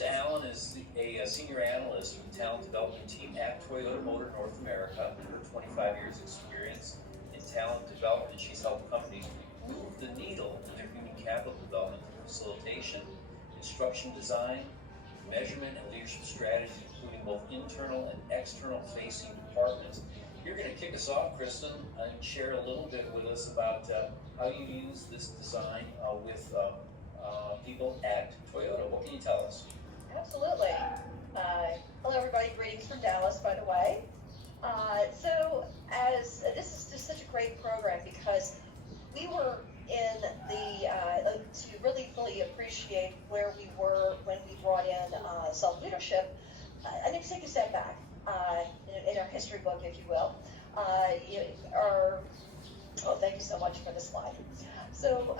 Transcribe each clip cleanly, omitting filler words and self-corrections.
Krista Allen is a senior analyst with the talent development team at Toyota Motor North America. With 25 years experience in talent development, and she's helped companies move the needle in their human capital development through facilitation, instruction design, measurement, and leadership strategies, including both internal and external facing departments. You're going to kick us off, Kristen, and share a little bit with us about how you use this design with people at Toyota. What can you tell us? Absolutely. Hello, everybody. Greetings from Dallas, by the way. This is just such a great program because we were in to really fully appreciate where we were when we brought in self-leadership. I need to take a step back in our history book, if you will. Thank you so much for the slide. So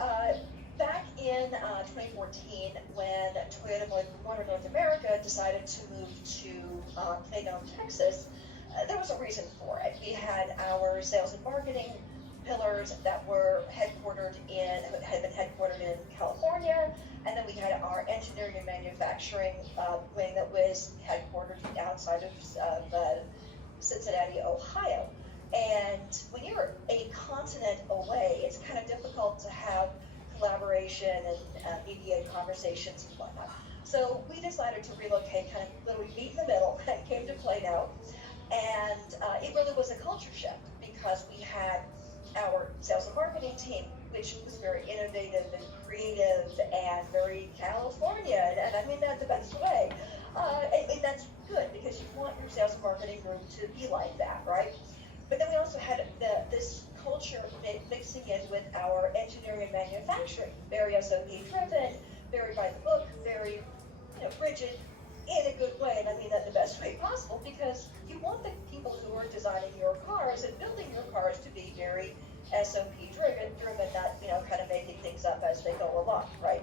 back in 2014, when Toyota Motor North America decided to move to Plano, Texas, there was a reason for it. We had our sales and marketing pillars that were had been headquartered in California, and then we had our engineering and manufacturing wing that was headquartered outside of Cincinnati, Ohio. And when you're a continent away, it's kind of difficult to have collaboration and mediate conversations and whatnot. So we decided to relocate, kind of literally meet in the middle, and came to Plano. And it really was a culture shift because we had our sales and marketing team, which was very innovative and creative and very California, and I mean that the best way. And that's good because you want your sales and marketing group to be like that, right? But then we also had this culture mixing in with our engineering and manufacturing, very SOP driven, very by the book, very rigid, in a good way, and I mean that the best way possible, because you want the people who are designing your cars and building your cars to be very SOP driven, not kind of making things up as they go along, right?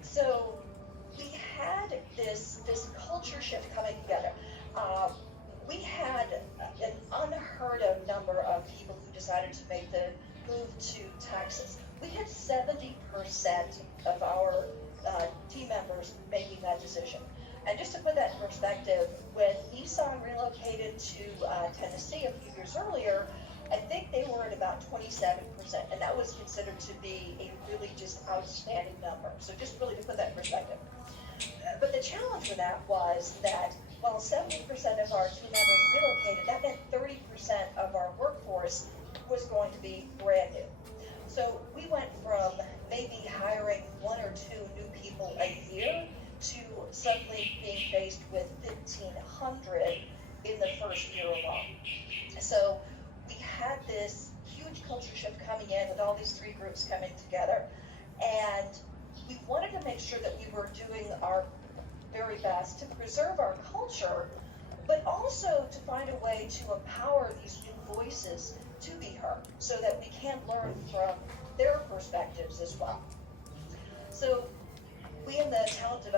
So we had this culture shift coming together. We had an unheard of number of people who decided to make the move to Texas. We had 70% of our team members making that decision. And just to put that in perspective, when Nissan relocated to Tennessee a few years earlier, I think they were at about 27%, and that was considered to be a really just outstanding number. So just really to put that in perspective. But the challenge with that was that while 70% of our team members relocated, that meant 30% of our workforce was going to be brand new. So we went from maybe hiring 1 or 2 new people a year to suddenly being faced with 1,500 in the first year alone. So we had this huge culture shift coming in with all these 3 groups coming together, and we wanted to make sure that we were doing our very best to preserve our culture, but also to find a way to empower these new voices to be heard so that we can learn from their perspectives as well. So we in the talent development